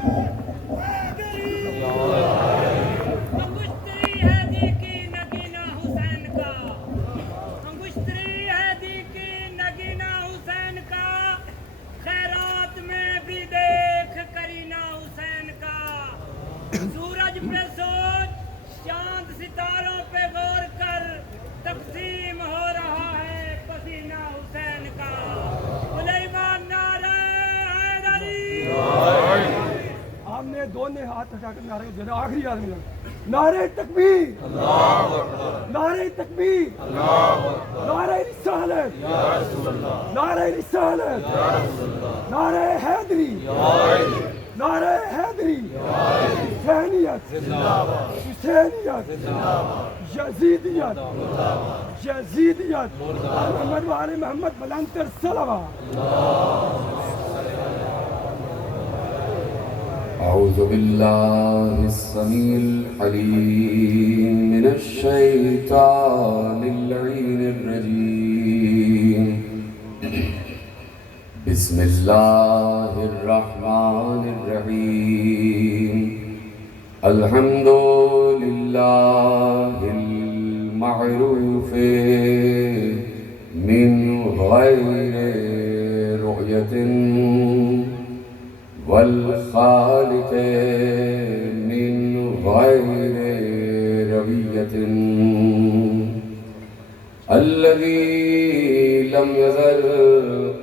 سورج پہ سوچ، چاند ستاروں پہ غور کر، تقسیم ہو رہا ہے پسینہ حسین کا۔ سلیمان نعرہ حیدری، آپ نے دونوں ہاتھ اٹھا کر نعرہ دینا، آخری آدمی نعرہ تکبیر، نعرہ تکبیر، نعرہ رسالت، نعرہ رسالت، نعرہ حیدری، نعرہ حیدری، حسینیت، حسینیت، یزیدیت، یزیدیت، محمد و آل محمد بلند تر صلوات۔ أعوذ بالله السميع العليم من الشيطان اللعين الرجيم بسم الله الرحمن الرحيم الحمد لله المعروف من غير رؤية والخالق من غير روية الذي لم يزل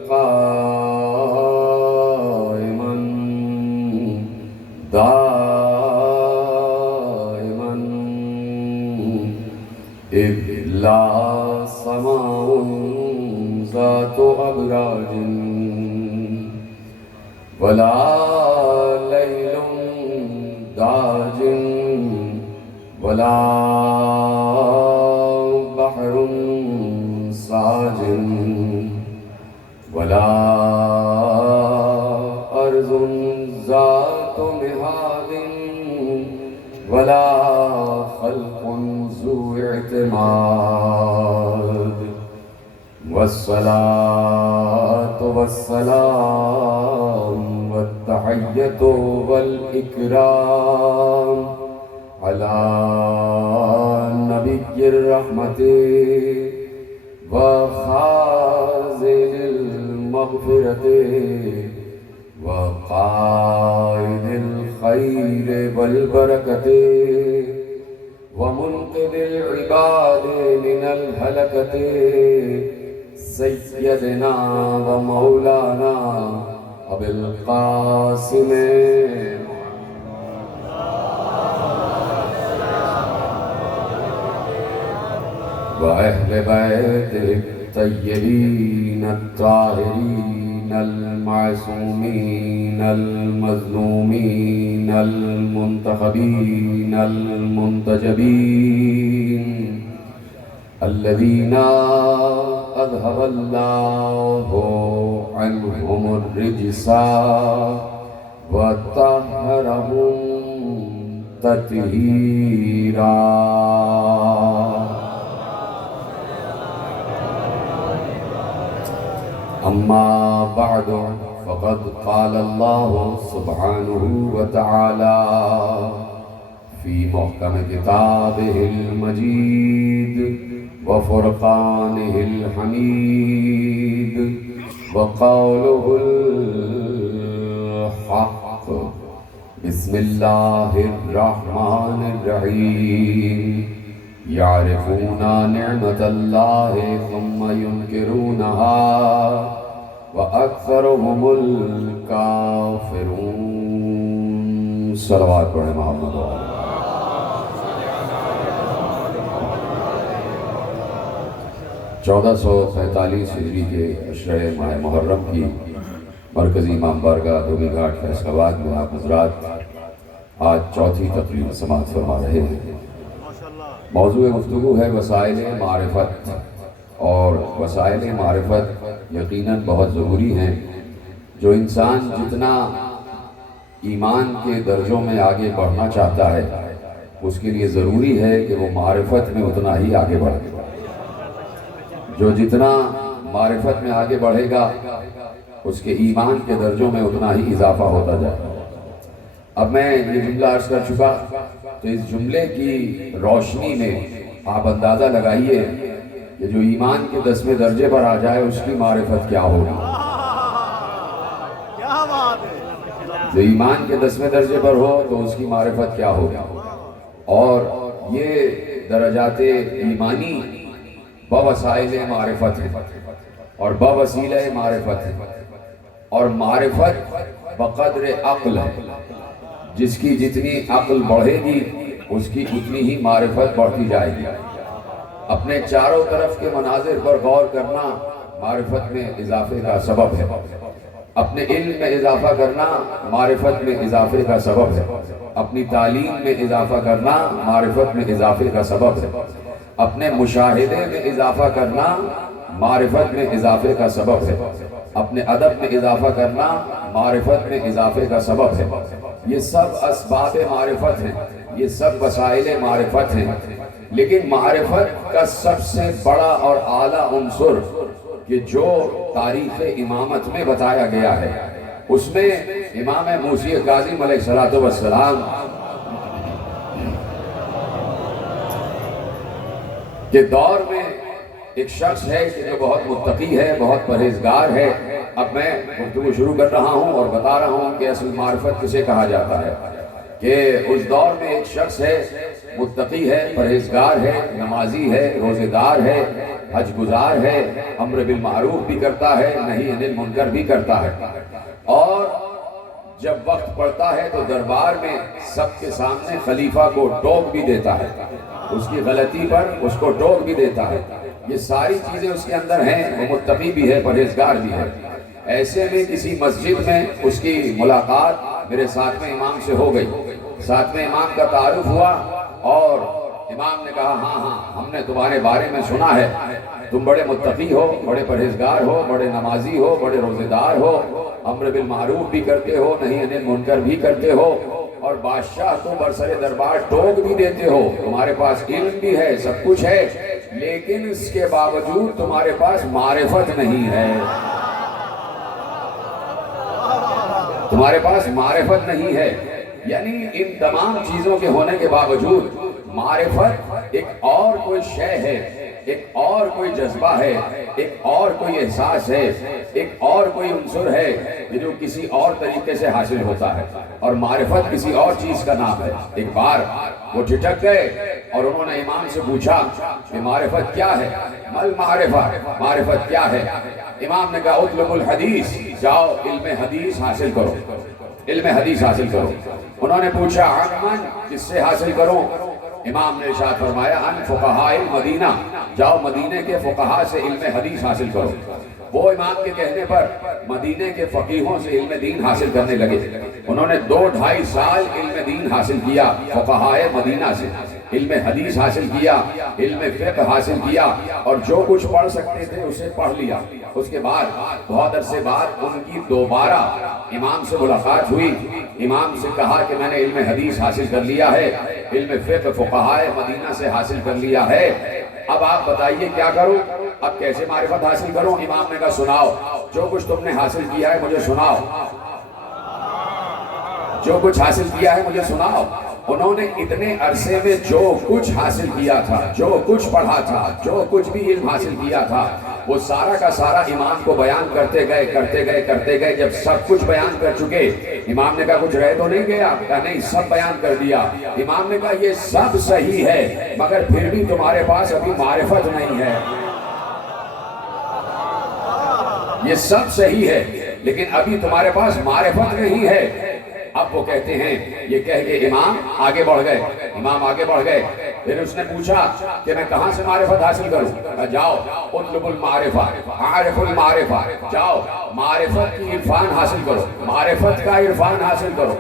قائما دائما إذ لا سماء ذات أبراج ولا ليل داج ولا بحر ساج ولا أرض ذات مهاد ولا خلق ذو اعتماد والصلاة والسلام والتحية والإكرام على نبي الرحمة وخازن المغفرة وقائد الخير والبركة ومنقذ العباد من الهلكة سيدنا ومولانا أبي القاسم وأهل بيته الطيبين الطاهرين المعصومين المظلومين المنتخبين المنتجبين الذين أذهب الله عنهم الرجس وطهرهم تطهيرا أما بعد فقد قال الله سبحانه وتعالى في محكم كتابه المجيد وفرقانه الحميد وقوله الحق بسم الله الرحمن الرحيم يعرفون نعمة الله ثم ينكرونها وأكثرهم الكافرون صلوات پڑھیں محمد و آلہ۔ 1445 ہجری کے عشرہ ماہ محرم کی مرکزی امام بارگاہ دھوبی گھاٹ فیصل آباد میں آپ حضرات آج چوتھی تقریب سماعت فرما رہے ہیں۔ موضوع گفتگو ہے وسائل معرفت، اور وسائل معرفت یقیناً بہت ضروری ہیں۔ جو انسان جتنا ایمان کے درجوں میں آگے بڑھنا چاہتا ہے اس کے لیے ضروری ہے کہ وہ معرفت میں اتنا ہی آگے بڑھے۔ جو جتنا معرفت میں آگے بڑھے گا اس کے ایمان کے درجوں میں اتنا ہی اضافہ ہوتا جائے۔ اب میں یہ جملہ عرض کر چکا، تو اس جملے کی روشنی میں آپ اندازہ لگائیے کہ جو ایمان کے 10ویں درجے پر آ جائے اس کی معرفت کیا ہوگی۔ جو ایمان کے 10ویں درجے پر ہو تو اس کی معرفت کیا ہوگی۔ اور یہ درجات ایمانی بوسائل معرفت ہے اور بوسیلہ معرفت ہے، اور معرفت بقدر عقل ہے۔ جس کی جتنی عقل بڑھے گی اس کی اتنی ہی معرفت بڑھتی جائے گی۔ اپنے چاروں طرف کے مناظر پر غور کرنا معرفت میں اضافے کا سبب ہے۔ اپنے علم میں اضافہ کرنا معرفت میں اضافے کا سبب ہے۔ اپنی تعلیم میں اضافہ کرنا معرفت میں اضافے کا سبب ہے۔ اپنے مشاہدے میں اضافہ کرنا معرفت میں اضافے کا سبب ہے۔ اپنے ادب میں اضافہ کرنا معرفت میں اضافے کا سبب ہے۔ یہ سب اسباب معرفت ہیں، یہ سب وسائل معرفت ہیں، لیکن معرفت کا سب سے بڑا اور اعلیٰ عنصر کہ جو تاریخ امامت میں بتایا گیا ہے، اس میں امام موسی کاظم علیہ السلام کے دور میں ایک شخص ہے کہ جو بہت متقی ہے، بہت پرہیزگار ہے۔ اب میں گفتگو شروع کر رہا ہوں اور بتا رہا ہوں کہ اصل معرفت کسے کہا جاتا ہے، کہ اس دور میں ایک شخص ہے، متقی ہے، پرہیزگار ہے، نمازی ہے، روزے دار ہے، حج گزار ہے، امر بالمعروف بھی کرتا ہے، نہی عن المنکر بھی کرتا ہے، اور جب وقت پڑتا ہے تو دربار میں سب کے سامنے خلیفہ کو ٹوک بھی دیتا ہے، اس کی غلطی پر اس کو ٹوک بھی دیتا ہے۔ یہ ساری چیزیں اس کے اندر ہیں، وہ متقی بھی ہے، پرہیزگار بھی ہے۔ ایسے میں کسی مسجد میں اس کی ملاقات میرے ساتویں امام سے ہو گئی۔ ساتویں امام کا تعارف ہوا اور امام نے کہا ہاں ہاں ہم نے تمہارے بارے میں سنا ہے، تم بڑے متقی ہو، بڑے پرہیزگار ہو، بڑے نمازی ہو، بڑے روزے دار ہو، امر بالمعروف بھی کرتے ہو، نہی عن المنکر بھی کرتے ہو، اور بادشاہ تم برسر دربار ٹوک بھی دیتے ہو، تمہارے پاس علم بھی ہے، سب کچھ ہے، لیکن اس کے باوجود تمہارے پاس معرفت نہیں ہے۔ تمہارے پاس معرفت نہیں ہے، یعنی ان تمام چیزوں کے ہونے کے باوجود معرفت ایک اور کوئی شے ہے، ایک اور کوئی جذبہ ہے، ایک اور کوئی احساس ہے، ایک اور کوئی عنصر ہے کہ جو کسی اور طریقے سے حاصل ہوتا ہے، اور معرفت کسی اور چیز کا نام ہے۔ ایک بار وہ جھٹک گئے اور انہوں نے امام سے پوچھا کہ معرفت کیا ہے؟ مل معرفت، معرفت کیا ہے؟ امام نے کہا اطلب الحدیث، جاؤ علم حدیث حاصل کرو، علم حدیث حاصل کرو۔ انہوں نے پوچھا عن کس سے حاصل کروں؟ امام نے ارشاد فرمایا عن فقہاء المدینہ، جاؤ مدینے کے فقہاء سے علم حدیث حاصل کرو۔ وہ امام کے کہنے پر مدینے کے فقیہوں سے علم دین حاصل کرنے لگے۔ انہوں نے 2-2.5 سال علم دین حاصل کیا، فقہاء مدینہ سے علم حدیث حاصل کیا، علم فقہ حاصل کیا، اور جو کچھ پڑھ سکتے تھے اسے پڑھ لیا۔ اس کے بعد بہت عرصے بعد ان کی دوبارہ امام سے ملاقات ہوئی۔ امام سے کہا کہ میں نے علم حدیث حاصل کر لیا ہے، علم فقہ فقہاء مدینہ سے حاصل کر لیا ہے، اب آپ بتائیے کیا کروں، اب کیسے معرفت حاصل کروں؟ امام نے کہا سناؤ، جو کچھ تم نے حاصل کیا ہے مجھے سناؤ، جو کچھ حاصل کیا ہے مجھے سناؤ۔ انہوں نے اتنے عرصے میں جو کچھ حاصل کیا تھا، جو کچھ پڑھا تھا، جو کچھ بھی علم حاصل کیا تھا، وہ سارا کا سارا امام کو بیان کرتے گئے۔ جب سب کچھ بیان کر چکے، امام نے کہا کچھ رہ تو نہیں گیا؟ کہا نہیں، سب بیان کر دیا۔ امام نے کہا یہ سب صحیح ہے، مگر پھر بھی تمہارے پاس ابھی معرفت نہیں ہے۔ یہ سب صحیح ہے لیکن ابھی تمہارے پاس معرفت نہیں ہے۔ اب وہ کہتے ہیں، یہ کہہ کے امام آگے بڑھ گئے، امام آگے بڑھ گئے۔ پھر اس نے پوچھا کہ میں کہاں سے معرفت حاصل کروں؟ جاؤ اطلب المعرفہ، عارف المعرفہ، جاؤ معرفت کی عرفان حاصل کرو، معرفت کا عرفان حاصل کرو،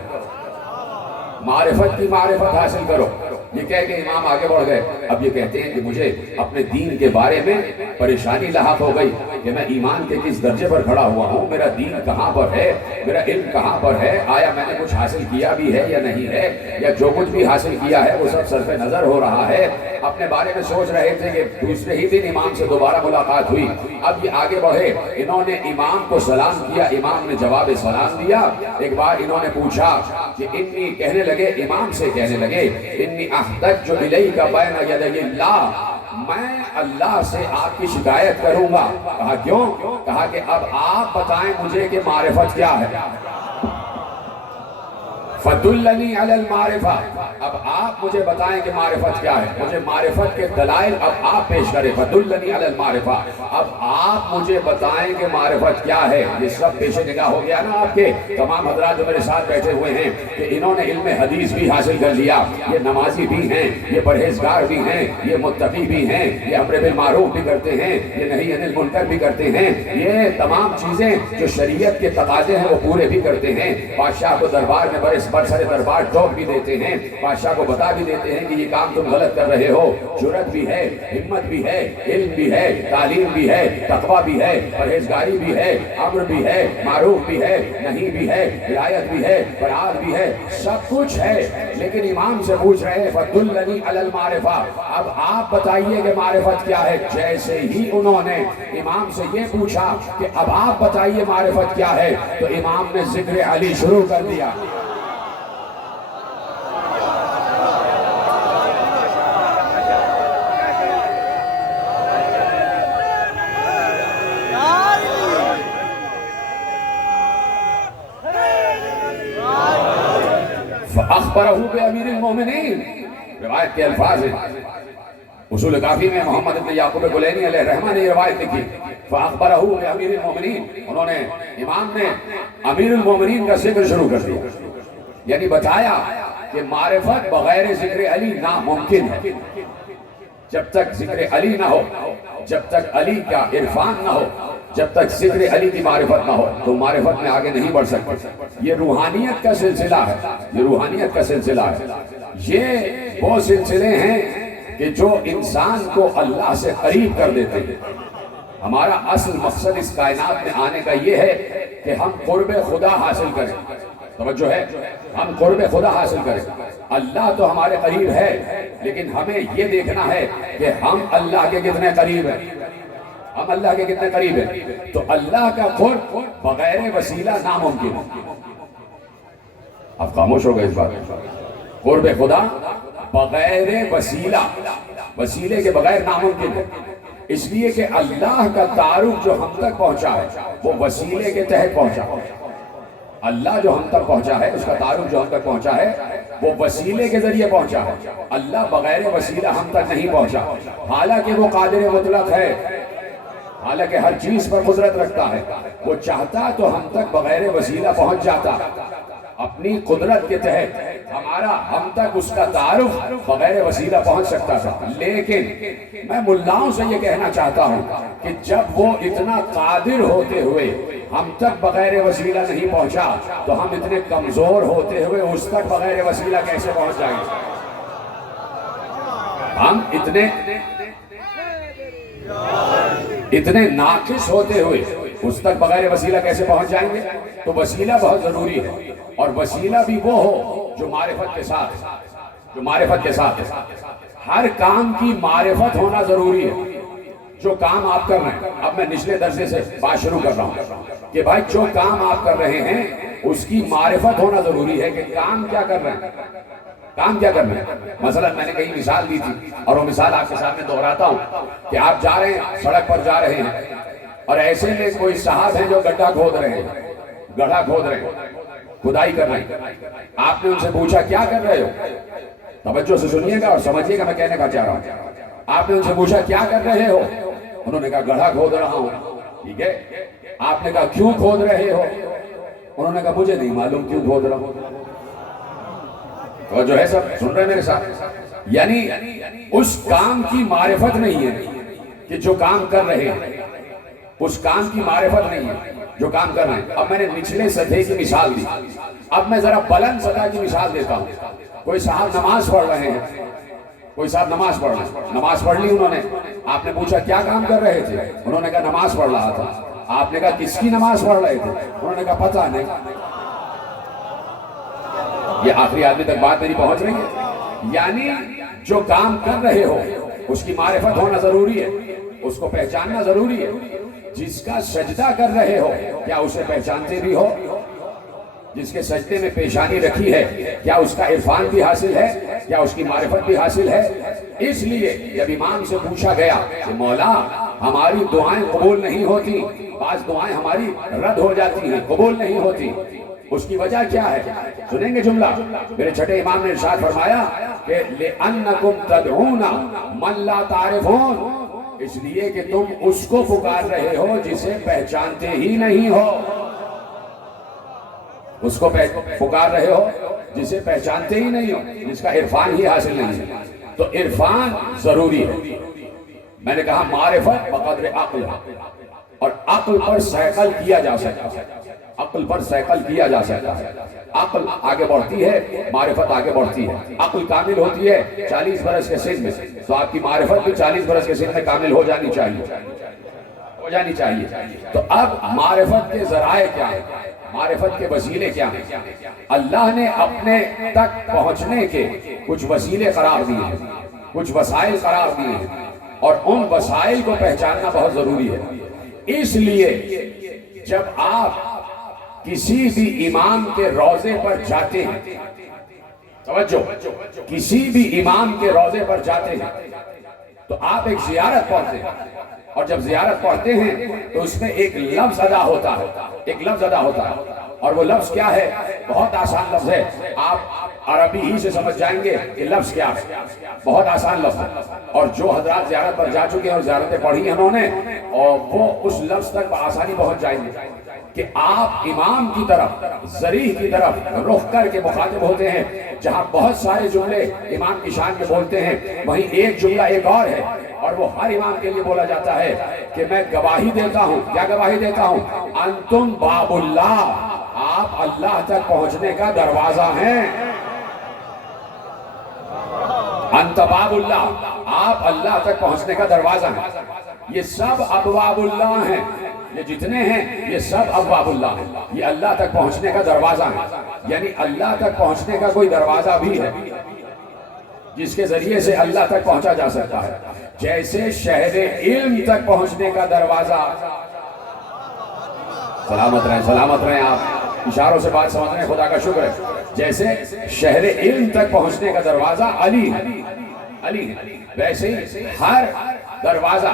معرفت کی معرفت حاصل کرو۔ یہ کہہ کے امام آگے بڑھ گئے. اب یہ کہتے ہیں کہ مجھے اپنے دین کے بارے میں پریشانی لاحق ہو گئی کہ میں ایمان کے کس درجے پر کھڑا ہوا ہوں, میرا دین کہاں پر ہے, میرا علم کہاں پر ہے, آیا میں نے کچھ حاصل کیا بھی ہے یا نہیں ہے, یا جو کچھ بھی حاصل کیا ہے وہ سب صرف نظر ہو رہا ہے. اپنے بارے میں سوچ رہے تھے کہ دوسرے ہی دن امام سے دوبارہ ملاقات ہوئی. اب یہ آگے بڑھے, انہوں نے امام کو سلام کیا, امام نے جواب سلام دیا. ایک بار انہوں نے پوچھا کہ انی, کہنے لگے امام سے کہنے لگے انی احتج الیک بین یدی اللہ, میں اللہ سے آپ کی شکایت کروں گا. کہا کیوں؟ کہا کہ اب آپ بتائیں مجھے کہ معرفت کیا ہے. فدلنی علی المعرفہ, اب آپ مجھے بتائیں کہ معرفت کیا ہے, مجھے معرفت کے دلائل اب آپ پیش کریں. فدلنی علی المعرفہ, اب آپ مجھے بتائیں کہ معرفت کیا ہے. یہ سب پیش نگاہ ہو گیا نا آپ کے تمام حضرات جو میرے ساتھ بیٹھے ہوئے ہیں کہ انہوں نے علم حدیث بھی حاصل کر لیا, یہ نمازی بھی ہیں, یہ پرہیزگار بھی ہیں, یہ متقی بھی ہیں, یہ امر بالمعروف بھی کرتے ہیں, یہ نہی عن المنکر بھی کرتے ہیں, یہ تمام چیزیں جو شریعت کے تقاضے ہیں وہ پورے بھی کرتے ہیں. بادشاہ کو دربار میں برسر دربار ٹوک بھی دیتے ہیں, بادشاہ کو بتا بھی دیتے ہیں کہ یہ کام تم غلط کر رہے ہو. جرأت بھی ہے, ہمت بھی ہے, علم بھی ہے, تعلیم بھی ہے, تقویٰ بھی ہے, پرہیزگاری بھی ہے, امر بھی ہے, معروف بھی ہے, نہیں بھی ہے, رعایت بھی ہے, برات بھی ہے, سب کچھ ہے. لیکن امام سے پوچھ رہے ہیں فدلنی علی المعرفہ, اب آپ بتائیے کہ معرفت کیا ہے. جیسے ہی انہوں نے امام سے یہ پوچھا کہ اب آپ بتائیے معرفت کیا ہے, تو امام نے ذکر علی شروع کر دیا. فأخبرہ بأمیر المومنین, روایت کے الفاظ ہیں اصول کافی میں محمد ابن یعقوب کلینی علیہ الرحمہ نے یہ روایت لکھی. فأخبرہ بأمیر المومنین, انہوں نے, امام نے امیر المومنین کا ذکر شروع کر دیا, یعنی بتایا کہ معرفت بغیر ذکر علی ناممکن ہے. جب تک ذکر علی نہ ہو, جب تک علی کا عرفان نہ ہو, جب تک ذکر علی کی معرفت نہ ہو تو معرفت میں آگے نہیں بڑھ سکتے. یہ روحانیت کا سلسلہ ہے, یہ روحانیت کا سلسلہ ہے. یہ وہ سلسلے ہیں کہ جو انسان کو اللہ سے قریب کر دیتے ہیں. ہمارا اصل مقصد اس کائنات میں آنے کا یہ ہے کہ ہم قرب خدا حاصل کریں. توجہ ہے, ہم قرب خدا حاصل کریں. اللہ تو ہمارے قریب ہے, لیکن ہمیں یہ دیکھنا ہے کہ ہم اللہ کے کتنے قریب ہیں, ہم اللہ کے کتنے قریب ہیں. تو اللہ کا قرب بغیر وسیلہ ناممکن ہے. آپ خاموش ہو گئے اس بات. قرب خدا بغیر وسیلہ, وسیلے کے بغیر ناممکن ہے. اس لیے کہ اللہ کا تعارف جو ہم تک پہنچا ہے وہ وسیلے کے تحت پہنچا. اللہ جو ہم تک پہنچا ہے, اس کا تعارف جو ہم تک پہنچا ہے وہ وسیلے کے ذریعے پہنچا ہے. اللہ بغیر وسیلہ ہم تک نہیں پہنچا. حالانکہ وہ قادر مطلق ہے, حالانکہ ہر چیز پر قدرت رکھتا ہے. وہ چاہتا تو ہم تک بغیر وسیلہ پہنچ جاتا, اپنی قدرت کے تحت ہمارا, ہم تک اس کا تعارف بغیر وسیلہ پہنچ سکتا تھا. لیکن میں ملاؤں سے یہ کہنا چاہتا ہوں کہ جب وہ اتنا قادر ہوتے ہوئے ہم تک بغیر وسیلہ نہیں پہنچا تو ہم اتنے کمزور ہوتے ہوئے اس تک بغیر وسیلہ کیسے پہنچ جائیں گے. ہم اتنے ناقص ہوتے ہوئے اس تک بغیر وسیلہ کیسے پہنچ جائیں گے. تو وسیلہ بہت ضروری ہے, اور وسیلہ بھی وہ ہو جو معرفت کے ساتھ, جو معرفت کے ساتھ. ہر کام کی معرفت ہونا ضروری ہے. جو کام آپ کر رہے ہیں, اب میں نچلے درجے سے بات شروع کر رہا ہوں کہ بھائی جو کام آپ کر رہے ہیں اس کی معرفت ہونا ضروری ہے کہ کام کیا کر رہے ہیں, کام کیا کرنا ہے. مثلا میں نے کہیں مثال دی تھی اور وہ مثال آپ کے سامنے دہراتا ہوں کہ آپ جا رہے ہیں, سڑک پر جا رہے ہیں, اور ایسے میں کوئی صاحب ہیں جو گڈھا کھود رہے ہیں, گڑھا کھود رہے ہیں, کھدائی کر رہے ہیں. آپ نے ان سے پوچھا کیا کر رہے ہو, توجہ سے سنیے گا اور سمجھیے گا میں کہنے کا چاہ رہا ہوں. آپ نے ان سے پوچھا کیا کر رہے ہو, انہوں نے کہا گڑھا کھود رہا ہوں. ٹھیک ہے, آپ نے کہا کیوں کھود رہے ہو, انہوں نے کہا مجھے نہیں معلوم کیوں کھود رہا ہوں. تو جو ہے سب سن رہے ہیں میرے ساتھ, یعنی اس کام کی معرفت نہیں ہے کہ جو کام کر رہے ہیں, اس کام کی معرفت نہیں ہے جو کام کر رہے ہیں. اب میں نے نچلے سطح کی مثال دی, اب میں ذرا بلند سطح کی مثال دیتا ہوں. کوئی صاحب نماز پڑھ رہے ہیں, کوئی صاحب نماز پڑھ رہا، نماز پڑھ لی انہوں نے، آپ نے پوچھا کیا کام کر رہے تھے؟ انہوں نے کہا نماز پڑھ رہا تھا۔ آپ نے کہا کس کی نماز پڑھ رہے تھے؟ انہوں نے کہا پتہ نہیں۔ یہ آخری آدمی تک بات میری پہنچ رہی ہے؟ یعنی جو کام کر رہے ہو اس کی معرفت ہونا ضروری ہے، اس کو پہچاننا ضروری ہے۔ جس کا سجدہ کر رہے ہو کیا اسے پہچانتے بھی ہو؟ جس کے سجدے میں پیشانی رکھی ہے کیا اس کا عرفان بھی حاصل ہے؟ کیا اس کی معرفت بھی حاصل ہے؟ اس لیے جب امام سے پوچھا گیا کہ مولا ہماری دعائیں قبول نہیں ہوتی، بعض دعائیں ہماری رد ہو جاتی ہیں، قبول نہیں ہوتی، اس کی وجہ کیا ہے؟ سنیں گے جملہ؟ میرے چھٹے امام نے ارشاد فرمایا کہ لِأَنَّكُمْ تَدْعُونَ مَنْ لَا تَعْرِفُونَ، اس لیے کہ تم اس کو پکار رہے ہو جسے پہچانتے ہی نہیں ہو، اس کو پکار رہے ہو جسے پہچانتے ہی نہیں ہو، جس کا عرفان ہی حاصل نہیں ہے۔ تو عرفان ضروری ہے۔ میں نے کہا معرفت بقدر عقل، اور عقل پر سائیکل کیا جا سکتا ہے، عقل پر سائیکل کیا جا سکتا ہے۔ عقل آگے بڑھتی ہے، معرفت آگے بڑھتی ہے۔ عقل کامل ہوتی ہے 40 برس کے سن میں، تو آپ کی معرفت بھی 40 برس کے سن میں کامل ہو جانی چاہیے۔ تو اب معرفت کے ذرائع کیا ہیں؟ معرفت کے وسیلے کیا ہیں؟ اللہ نے اپنے تک پہنچنے کے کچھ وسیلے قرار دیے ہیں، کچھ وسائل قرار دیے ہیں، اور ان وسائل کو پہچاننا بہت ضروری ہے۔ اس لیے جب آپ کسی بھی امام کے روضے پر جاتے ہیں، توجہ، کسی بھی امام کے روضے پر جاتے ہیں تو آپ ایک زیارت پڑھتے ہیں، اور جب زیارت پڑھتے ہیں تو اس میں ایک لفظ ادا ہوتا ہے، ایک لفظ ادا ہوتا ہے، اور وہ لفظ کیا ہے؟ بہت آسان لفظ ہے، آپ عربی ہی سے سمجھ جائیں گے کہ لفظ کیا ہے، بہت آسان لفظ ہے۔ اور جو حضرات زیارت پر جا چکے ہیں اور زیارتیں پڑھی ہیں انہوں نے، اور وہ اس لفظ تک بآسانی پہنچ جائیں گے کہ آپ امام کی طرف، ذریح کی طرف رخ کر کے مخاطب ہوتے ہیں۔ جہاں بہت سارے جملے امام کی شان میں بولتے ہیں، وہیں ایک جملہ ایک اور ہے، اور وہ ہر امام کے لیے بولا جاتا ہے کہ میں گواہی دیتا ہوں۔ کیا گواہی دیتا ہوں؟ انتم باب اللہ، آپ اللہ تک پہنچنے کا دروازہ ہیں۔ انت باب اللہ، آپ اللہ تک پہنچنے کا دروازہ ہیں۔ یہ سب ابواب اللہ ہیں، یہ جتنے ہیں یہ سب ابواب اللہ ہیں، یہ اللہ تک پہنچنے کا دروازہ ہے۔ یعنی اللہ تک پہنچنے کا کوئی دروازہ بھی ہے جس کے ذریعے سے اللہ تک پہنچا جا سکتا ہے، جیسے شہر علم تک پہنچنے کا دروازہ۔ سلامت رہیں آپ، اشاروں سے بات سمجھ رہے ہیں، خدا کا شکر ہے۔ جیسے شہر علم تک پہنچنے کا دروازہ علی ہے، ویسے ہی ہر دروازہ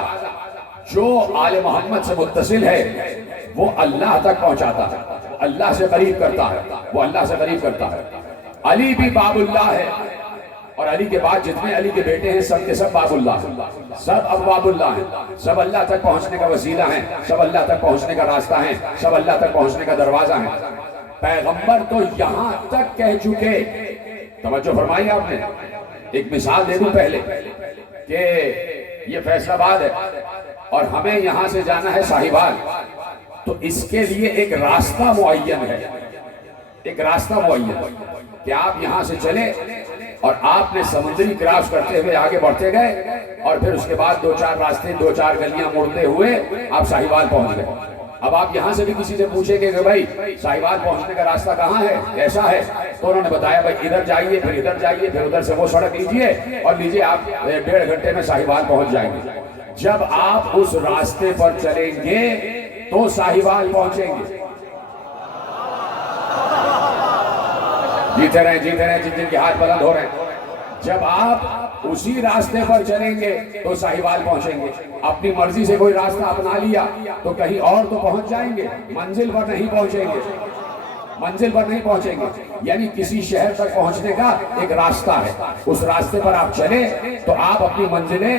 جو آل محمد سے متصل ہے وہ اللہ تک پہنچاتا ہے، اللہ سے قریب کرتا ہے، وہ اللہ سے قریب کرتا ہے۔ علی بھی باب اللہ ہے، اور علی کے بعد جتنے علی کے بیٹے ہیں سب کے سب باب اللہ ہیں، سب ابواب اللہ ہیں، سب اللہ تک پہنچنے کا وسیلہ ہیں، سب اللہ تک پہنچنے کا راستہ ہیں، سب اللہ تک پہنچنے کا دروازہ ہیں۔ پیغمبر تو یہاں تک کہہ چکے، توجہ فرمائی آپ نے، ایک مثال دے دوں پہلے کہ یہ فیصل آباد ہے اور ہمیں یہاں سے جانا ہے صاحبال، تو اس کے لیے ایک راستہ معین ہے، ایک راستہ معین کہ آپ یہاں سے چلے اور آپ نے سمندری کراس کرتے ہوئے آگے بڑھتے گئے، اور پھر اس کے بعد دو چار راستے، دو چار گلیاں موڑتے ہوئے آپ صاحبال پہنچ گئے۔ اب آپ یہاں سے بھی کسی سے پوچھیں گے کہ بھائی صاحبال پہنچنے کا راستہ کہاں ہے، ایسا ہے، تو انہوں نے بتایا بھائی ادھر جائیے، پھر ادھر جائیے، پھر ادھر سے وہ سڑک لیجئے اور لیجئے، آپ 1.5 گھنٹے میں صاحبال پہنچ جائیں گے۔ جب آپ اس راستے پر چلیں گے تو صاحبال پہنچیں گے۔ جیتے رہیں جن کے ہاتھ بلند ہو رہے ہیں۔ جب آپ اسی راستے پر چلیں گے تو صاحبال پہنچیں گے۔ اپنی مرضی سے کوئی راستہ اپنا لیا تو کہیں اور تو پہنچ جائیں گے، منزل پر نہیں پہنچیں گے، منزل پر نہیں پہنچیں گے۔ یعنی کسی شہر تک پہنچنے کا ایک راستہ ہے، اس راستے پر آپ چلیں تو آپ اپنی منزلیں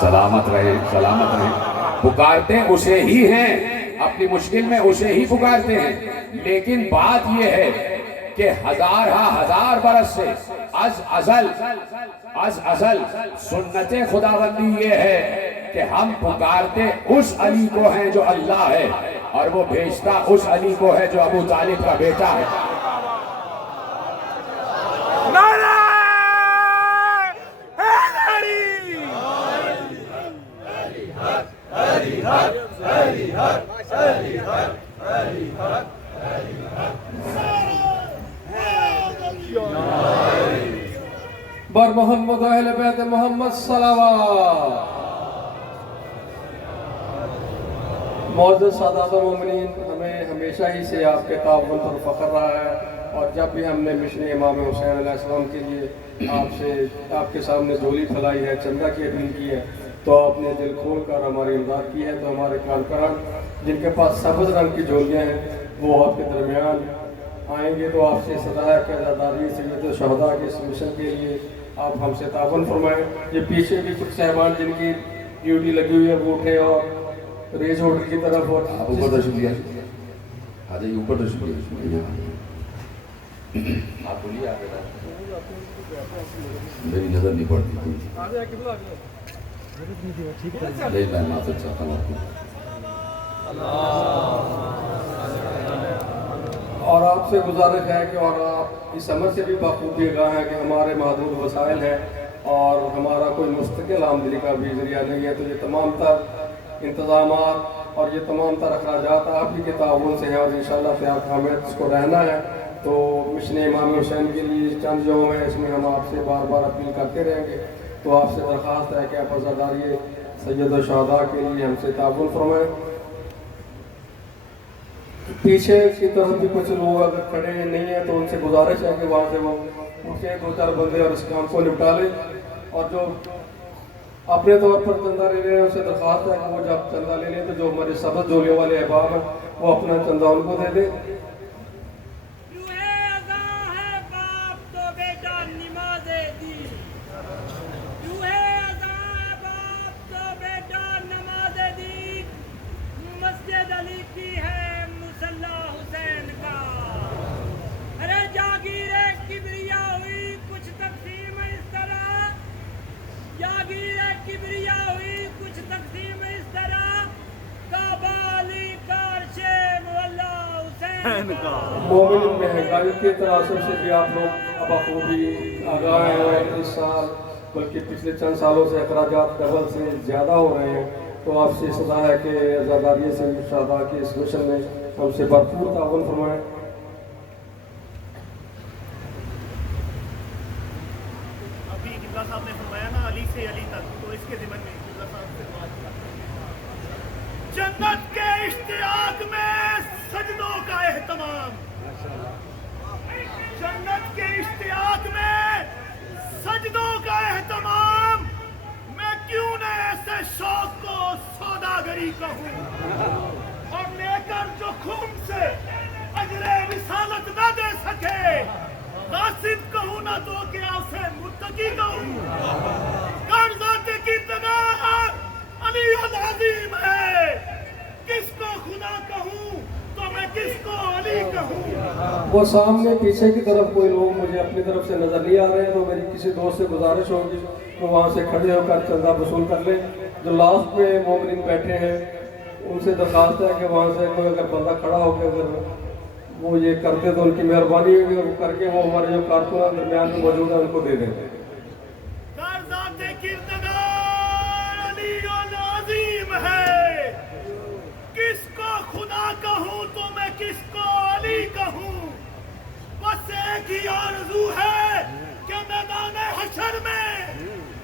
سلامت رہے، سلامت رہے. پکارتے اسے ہی ہیں، اپنی مشکل میں اسے ہی پکارتے ہیں. لیکن بات یہ ہے کہ ہزار برس سے از ازل سنت خداوندی یہ ہے کہ ہم پکارتے اس علی کو ہیں جو اللہ ہے، اور وہ بھیجتا اس علی کو ہے جو ابو طالب کا بیٹا ہے. نعرہ حیدری! بر محمد و اہل بیت محمد صلوات. معزز سادات و مومنین، ہمیں ہمیشہ ہی سے آپ کے تعاون پر فخر رہا ہے، اور جب بھی ہم نے مشن امام حسین علیہ السلام کے لیے آپ کے سامنے جھولی پھیلائی ہے، چندہ کی اپیل کی ہے، تو آپ نے دل کھول کر ہماری امداد کی ہے. تو ہمارے کارکنان جن کے پاس سبز رنگ کی جھولیاں ہیں وہ آپ کے درمیان آئیں گے. تو آپ سے صدا ہے کہ عزاداری سید الشہداء کے اس مشن کے لیے آپ ہم سے تعاون فرمائیں. یہ پیچھے بھی کچھ صاحبان جن کی ڈیوٹی لگی ہوئی ہے وہ اٹھے اور ریز ہوٹل کی طرف اور آپ اوپر تشریف لے آ جائیے، اوپر تشریف لے. آپ بولیے، آپ میری نظر نہیں پڑتی کوئی. نہیں، میں معذرت چاہتا ہوں آپ کو. اور آپ سے گزارش ہے کہ اور آپ اس عمل سے بھی بخوبی آگاہ ہیں کہ ہمارے محدود وسائل ہیں اور ہمارا کوئی مستقل آمدنی کا بھی ذریعہ نہیں ہے. تو یہ تمام تر انتظامات اور یہ تمام تر اخراجات آپ ہی کے تعاون سے ہیں، اور انشاءاللہ فیاض حامد اس کو رہنا ہے. تو مشن امام حسین کے لیے چند جو ہیں اس میں ہم آپ سے بار بار اپیل کرتے رہیں گے. تو آپ سے درخواست ہے کہ آپ عزاداری سید الشہداء کے لیے ہم سے تعاون فرمائیں. پیچھے کی طرف بھی کچھ لوگ اگر کھڑے نہیں ہیں تو ان سے گزارش ہے کہ وہاں سے وہ اٹھے، 2-4 بندے اور اس کام کو نپٹا لیں. اور جو اپنے طور پر چندہ لے رہے ہیں ان سے درخواست ہے کہ وہ جب چندہ لے لیں تو جو ہمارے سبز جولیوں والے احباب ہیں وہ اپنا چندہ ان کو دے دیں. مومن مہنگائی کے تناسب سے بھی آپ لوگ اب خوبی آگاہ ہیں. اس سال بلکہ پچھلے چند سالوں سے اخراجات ڈبل سے زیادہ ہو رہے ہیں. تو آپ سے صدا ہے کہ عزاداری سے شہداء کے اس مشن میں ہم سے بھرپور تعاون فرمائیں. ابھی قبلہ صاحب نے فرمایا نا علی سے علی تک، تو اس کے ضمن میں قبلہ صاحب سے بات جنت کے اشتیاق میں سجدوں کا اہتمام، جنت کے اشتیاق میں سجدوں کا اہتمام. میں کیوں نہ ایسے شوق کو سوداگری کہوں، اور لے کر جو خون سے اجر رسالت نہ دے سکے قاصد کہوں نہ تو کیا اسے متقی کہوں. کارزات کی تگار علی العظیم ہے، کس کو خدا کہوں تو میں کس کو علی کہوں. وہ سامنے پیچھے کی طرف کوئی لوگ مجھے اپنی طرف سے نظر نہیں آ رہے ہیں، تو میری کسی دوست سے گزارش ہوگی تو وہاں سے کھڑے ہو کر چندہ وصول کر لیں. جو لاسٹ میں مومنین بیٹھے ہیں ان سے درخواست ہے کہ وہاں سے کوئی اگر بندہ کھڑا ہو کے اگر وہ یہ کرتے تو ان کی مہربانی ہوگی، اور کر کے وہ ہمارے جو کارکنان درمیان میں موجود ہیں ان کو دے دیں. کارزات کردگار علی العظیم ہے، کس کو خدا کہوں تو میں کس کو علی کہوں. بس ایک ہی آرزو ہے کہ میدان حشر میں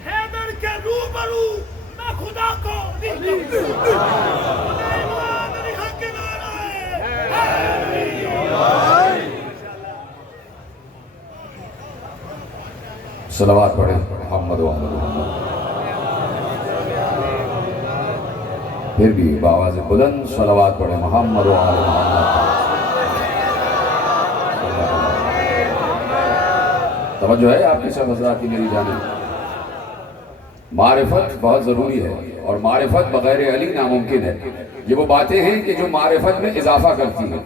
حیدر کے روبرو میں خدا کو علی کہوں. علی حق کے نعرہ ہے. صلوات پڑھیں محمد و محمد. پھر بھی بآواز بلند صلوات پڑھیں محمد و آل محمد. توجہ ہے آپ کے سب حضرات کی میری جانب. معرفت بہت ضروری ہے، اور معرفت بغیر علی ناممکن ہے۔ یہ وہ باتیں ہیں کہ جو معرفت میں اضافہ کرتی ہیں۔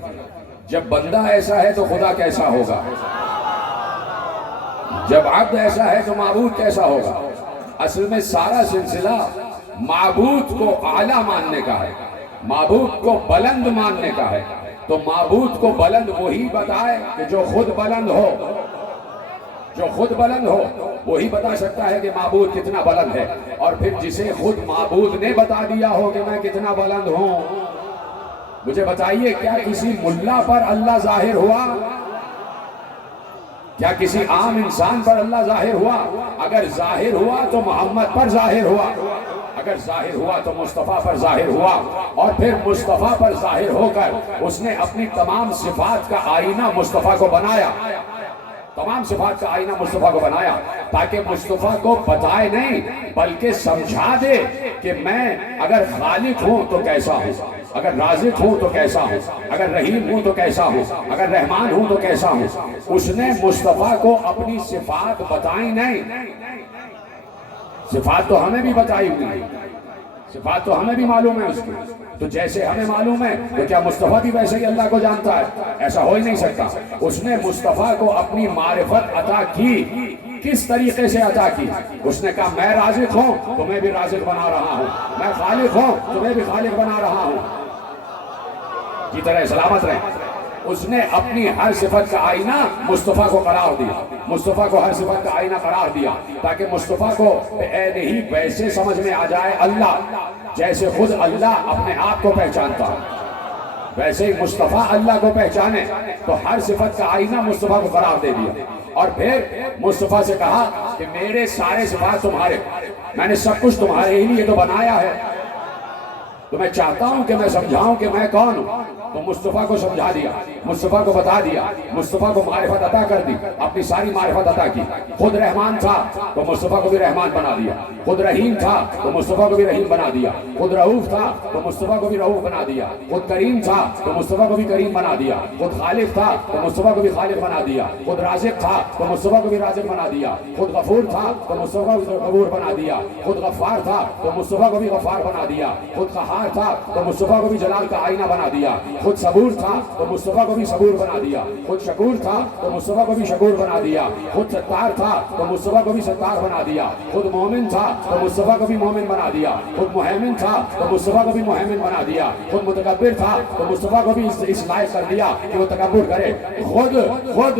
جب بندہ ایسا ہے تو خدا کیسا ہوگا، جب عبد ایسا ہے تو معبود کیسا ہوگا۔ اصل میں سارا سلسلہ معبود کو اعلیٰ ماننے کا ہے، معبود کو بلند ماننے کا ہے۔ تو معبود کو بلند وہی بتائے کہ جو خود بلند ہو، جو خود بلند ہو وہی بتا سکتا ہے کہ معبود کتنا بلند ہے۔ اور پھر جسے خود معبود نے بتا دیا ہو کہ میں کتنا بلند ہوں، مجھے بتائیے کیا کسی ملا پر اللہ ظاہر ہوا؟ کیا کسی عام انسان پر اللہ ظاہر ہوا؟ اگر ظاہر ہوا تو محمد پر ظاہر ہوا، اگر ظاہر ہوا تو مصطفیٰ پر ظاہر ہوا، اور پھر مصطفیٰ پر ظاہر ہو کر اس نے اپنی تمام صفات کا آئینہ مصطفیٰ کو بنایا، تمام صفات کا آئینہ مصطفیٰ کو بنایا، تاکہ مصطفیٰ کو بتائے نہیں بلکہ سمجھا دے کہ میں اگر خالق ہوں تو کیسا ہوں، اگر رازق ہوں تو کیسا ہوں، اگر رحیم ہوں تو کیسا ہوں، اگر رحمان ہوں تو کیسا ہوں۔ اس نے مصطفیٰ کو اپنی صفات بتائی نہیں، صفات تو ہمیں بھی بتائی ہوئی، صفات تو ہمیں بھی معلوم ہے اس کی۔ تو جیسے ہمیں معلوم ہے تو کیا مصطفیٰ بھی ویسے ہی اللہ کو جانتا ہے؟ ایسا ہو ہی نہیں سکتا۔ اس نے مصطفیٰ کو اپنی معرفت عطا کی، کس طریقے سے عطا کی؟ اس نے کہا میں رازق ہوں تو میں بھی رازق بنا رہا ہوں، میں خالق ہوں تو میں بھی خالق بنا رہا ہوں، کی طرح سلامت رہیں۔ اس نے اپنی ہر صفت کا آئینہ مصطفیٰ کو قرار دیا، مصطفیٰ کو ہر صفت کا آئینہ قرار دیا، تاکہ مصطفیٰ کو عین ہی ویسے سمجھ میں آ جائے اللہ جیسے خود اللہ اپنے آپ کو پہچانتا ہے، ویسے ہی مصطفیٰ اللہ کو پہچانے۔ تو ہر صفت کا آئینہ مصطفیٰ کو قرار دے دیا، اور پھر مصطفیٰ سے کہا کہ میرے سارے صفات تمہارے، میں نے سب کچھ تمہارے ہی لیے تو بنایا ہے، تو میں چاہتا ہوں کہ میں سمجھاؤں کہ میں کون ہوں۔ تو مصطفیٰ کو سمجھا دیا، مصطفیٰ کو بتا دیا، مصطفیٰ کو معرفت عطا کر دی، اپنی ساری معرفت عطا کی۔ خود رحمان تھا تو مصطفیٰ کو بھی رحمان بنا دیا، خود رحیم تھا تو مصطفیٰ کو بھی رحیم بنا دیا، خود رؤوف تھا تو مصطفیٰ کو بھی رؤوف بنا دیا، خود کریم تھا تو مصطفیٰ کو بھی کریم بنا دیا، خود خالق تھا تو مصطفیٰ کو بھی خالق بنا دیا، خود رازق تھا تو مصطفیٰ کو بھی رازق بنا دیا، خود غفور تھا تو مصطفیٰ کو غفور بنا دیا، خود غفار تھا تو مصطفیٰ کو بھی غفار بنا دیا، خود قہار تھا تو مصطفیٰ کو بھی جلال کا آئینہ بنا دیا، خود صبور تھا تو مصطفیٰ کو بھی صبور بنا دیا، خود شکور تھا تو مصطفیٰ کو بھی شکور بنا دیا، خود ستار تھا تو مصطفیٰ کو بھی ستار بنا دیا، خود مومن تھا تو مصطفیٰ کو بھی مومن بنا دیا، خود مہیمن تھا تو مصطفیٰ کو بھی مہیمن بنا دیا، خود متکبر تھا تو مصطفیٰ کو بھی اس لائق کر دیا کہ وہ تکبر کرے، خود خود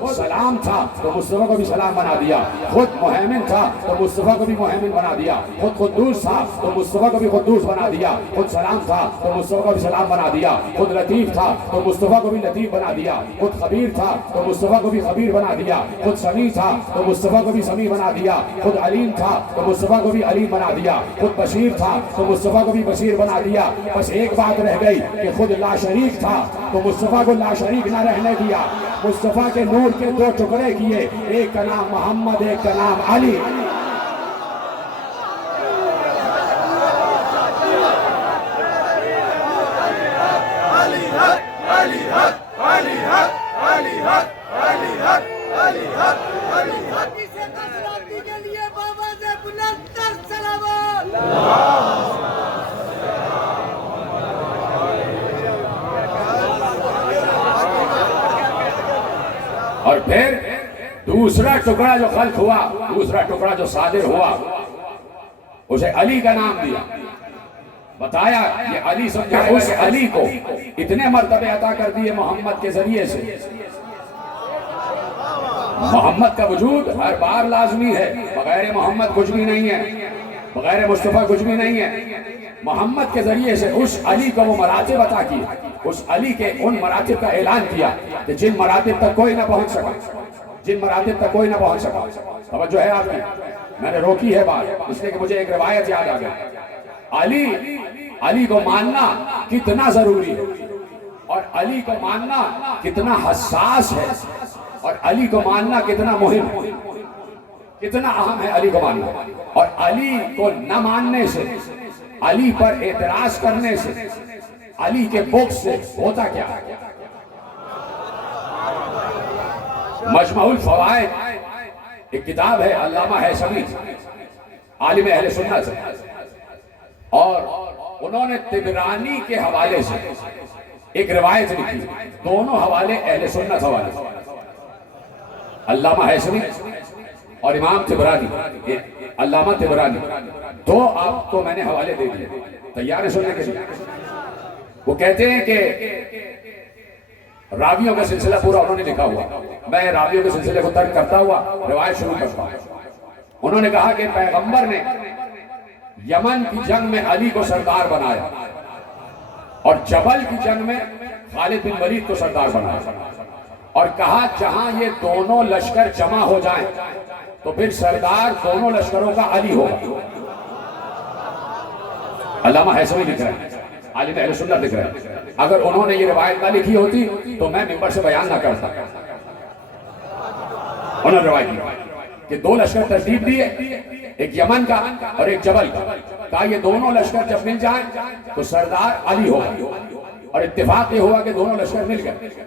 خود سلام تھا تو مصطفیٰ کو بھی سلام بنا دیا، خود مہیمن تھا تو مصطفیٰ کو بھی مہیمن بنا دیا، خود قدوس تھا تو مصطفیٰ کو بھی قدوس بنا دیا، خود سلام تھا تو مصطفیٰ کو بھی سلام بنا دیا، خود لطیف تھا تو مصطفیٰ کو بھی لطیف بنا دیا، خود خبیر تھا تو مصطفیٰ کو بھی خبیر بنا دیا، خود سمیع تھا تو مصطفیٰ کو بھی سمیع بنا دیا، خود علیم تھا تو مصطفیٰ کو بھی علیم بنا دیا، خود بشیر تھا تو مصطفیٰ کو بھی بشیر بنا دیا۔ بس ایک بات رہ گئی کہ خود لا شریک تھا تو مصطفیٰ کو لا شریک نہ رہنے دیا، مصطفیٰ کے نور کے دو ٹکڑے کیے، ایک کا نام محمد، ایک کا نام علی۔ اور پھر دوسرا ٹکڑا جو خلق ہوا، دوسرا ٹکڑا جو صادر ہوا، اسے علی کا نام دیا، بتایا یہ علی سمجھا۔ اس علی کو اتنے مرتبے عطا کر دیے محمد کے ذریعے سے۔ محمد کا وجود ہر بار لازمی ہے، بغیر محمد کچھ بھی نہیں ہے، بغیر مصطفیٰ کچھ بھی نہیں ہے۔ محمد کے ذریعے سے اس علی کو وہ مراتب عطا کی، اس علی کے ان مراتب کا اعلان کیا کہ جن مراتب تک کوئی نہ پہنچ سکا، جن مراتب تک کوئی نہ پہنچ سکا۔ توجہ ہے آپ نے، میں نے روکی ہے بات اس لیے کہ مجھے ایک روایت یاد آ گئی۔ علی کو ماننا کتنا ضروری ہے، اور علی کو ماننا کتنا حساس ہے، اور علی کو ماننا کتنا مہم ہے، کتنا اہم ہے علی کو ماننا۔ اور علی کو نہ ماننے سے، علی پر اعتراض کرنے سے، علی کے بغض سے ہوتا کیا؟ مجمع الفوائد ایک کتاب ہے علامہ حیثمی، عالم اہل سنت سے، اور انہوں نے طبرانی کے حوالے سے ایک روایت لکھی، دونوں حوالے اہل سنت حوالے، علامہ حیثمی اور امام طبرانی، علامہ طبرانی، دو آپ کو میں نے حوالے دے دیے، تیار ہے سننے کے لیے؟ وہ کہتے ہیں کہ راویوں کا سلسلہ پورا انہوں نے لکھا ہوا، میں راویوں کے سلسلے کو ترک کرتا ہوا روایت شروع کرتا ہوں۔ انہوں نے کہا کہ پیغمبر نے یمن کی جنگ میں علی کو سردار بنایا اور جبل کی جنگ میں خالد بن ولید کو سردار بنایا، اور کہا جہاں یہ دونوں لشکر جمع ہو جائیں تو پھر سردار دونوں لشکروں کا علی ہوگا۔ علامہ حیثمی لکھ رہے ہیں، عالم اہل سنت لکھ رہے ہیں، اگر انہوں نے یہ روایت نہ لکھی ہوتی تو میں ممبر سے بیان نہ کرتا۔ انہوں نے روایت کی کہ دو لشکر ترتیب دیے، ایک یمن کا اور ایک جبل کا، کہا یہ دونوں لشکر جب مل جائیں تو سردار علی ہوگا، اور اتفاق یہ ہوا کہ دونوں لشکر مل گئے۔